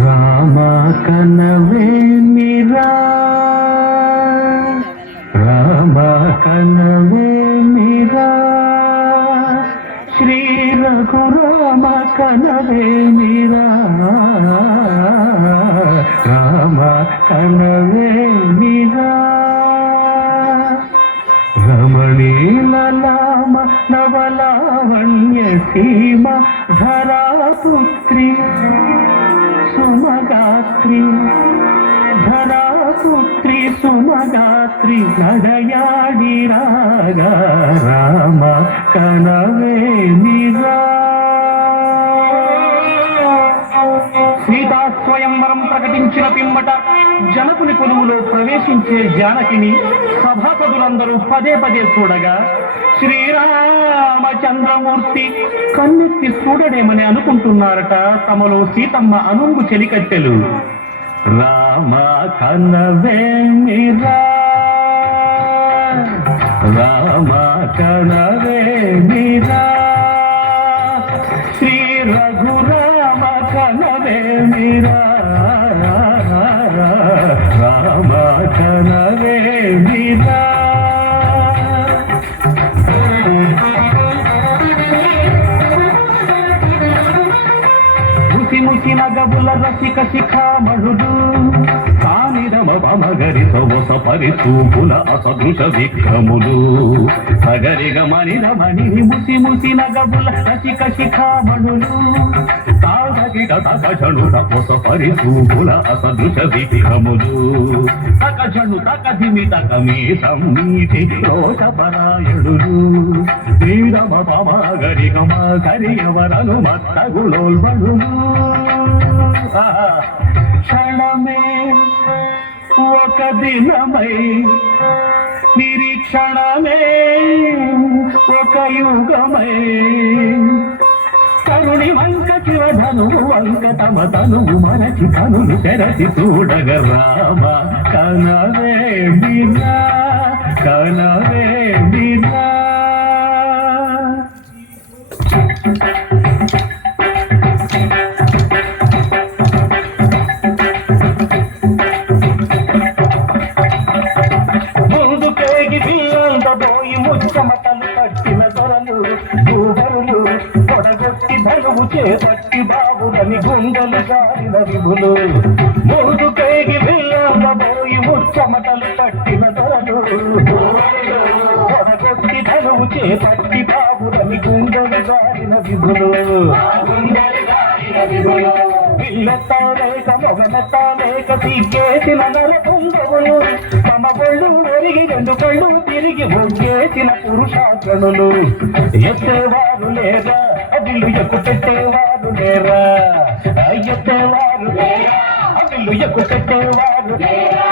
రామ కనవేమిరా, రామ కనవేమిరా, శ్రీ రఘురామ కనవేమిరా, రామ కనవేమిరా, రమణీలలామ నవలావణ్య సీమ ధరాపుత్రి సుమగాత్రి, ధరాపుత్రి సుమగాత్రి నడయాడి రాగా, రామ కనవేమిరా. సీతా స్వయంవరం ప్రకటించిన పిమ్మట జనకుని కొలువులో ప్రవేశించే జానకిని సభాసదులందరూ పదే పదే చూడగా శ్రీరామచంద్రమూర్తి కన్నెత్తి చూడడేమని అనుకుంటున్నారట తమలో సీతమ్మ అనుంగు చెలికత్తెలు. రామ కనవేమిరా, రామ కనవేమిరా, శ్రీ రఘురామ కనవేమిరా, రామ కనవేమిరా. ముసి నగబుల రసిక శిఖామణుడు కానిరమ పమగరి సొవస పరిచూపుల అసదృశ విక్రములు సగరిగ మణిరమణి ముసి నగబుల రసిక శిఖామణులు తాగగిడ తగజను తపస పరిచూపుల అసదృశ విక్రములు తగజను తగధిమి తగమీ సమ్మీతి రోషపరాయణులు శ్రీరమ పమగరి గమ కరియవరను మత్తగుళోల్బణులు. క్షణమే ఒక దినమై నిరీక్షణమే ఒక యుగమై కరుణి వంక శివధనువు వంక తమ తనువు మనచి కనులు తెరచి చూడగ, రామ కనవేమిరా, కనవేమిరా. ముచ్చమటలు పట్టిన దొరలు భూగరులు పొడగొట్టి ధనువు చేపట్టి బాబులని గుండెలు గాలిన విభులు. మూడు కేగి బిల్లబోయి ముచ్చమటలు పట్టిన దొరలు పొడగొట్టి ధనువు చేపట్టి బాబులని గుండెలు గాలిన విభులు. పిల్లెత్తాలేక మొగనెత్తాలేక తీకేసిన నర కుంభములు తమ ఒళ్ళు ఒరిగి రెండు కళ్ళు తిరిగి ఒగ్గేసిన పురుషాగ్రణులు. ఎత్తేవారు లేరా అదిలు ఎక్కు పెట్టేవారు లేరా, ఎత్తేవారు లేరా అదిలు ఎక్కు పెట్టేవారు లేరా,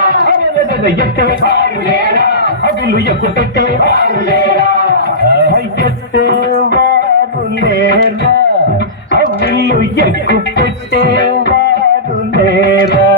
ఎత్తేవారు లేరా అదిలు ఎక్కు పెట్టేవారు లేరా, ఎత్తేవారు లేరా అవిల్లు ఎక్కు పెట్టేవారు లేరా.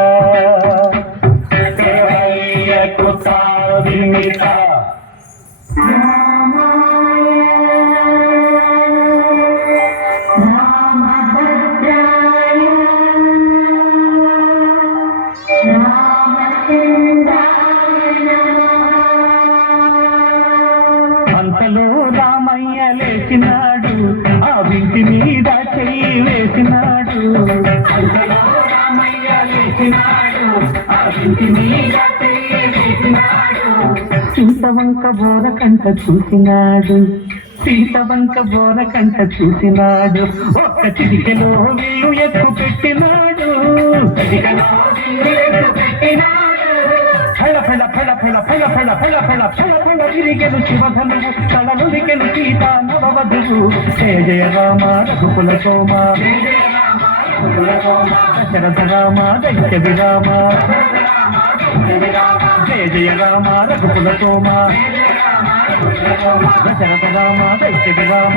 అంతలో రామయ్య లేచినాడు, ఆ వింటి మీద చెయ్యి వేసినాడు. అంతలో రామయ్య లేచినాడు, ఆ వింటి మీద చెయ్యి వేసినాడు. సీతవంక బోర కంట చూసినాడు, సీతవంక బోర కంట చూసినాడు. ఒక్క చిటికెలో విల్లు ఎక్కు పెట్టినాడు, ఫల ఫల ఫల ఫల ఫల ఫల ఫల ఫల ఫల ఫల తిరిగెను శివధనువు తలనులికెను సీతా నవవధువు. జయ జయ రామ రఘుకుల సోమ, దశరథ రామ దైత్య విరామ, జయ జయ రామ రఘుకుల సోమ, దశరథ రామ దైత్య విరామ.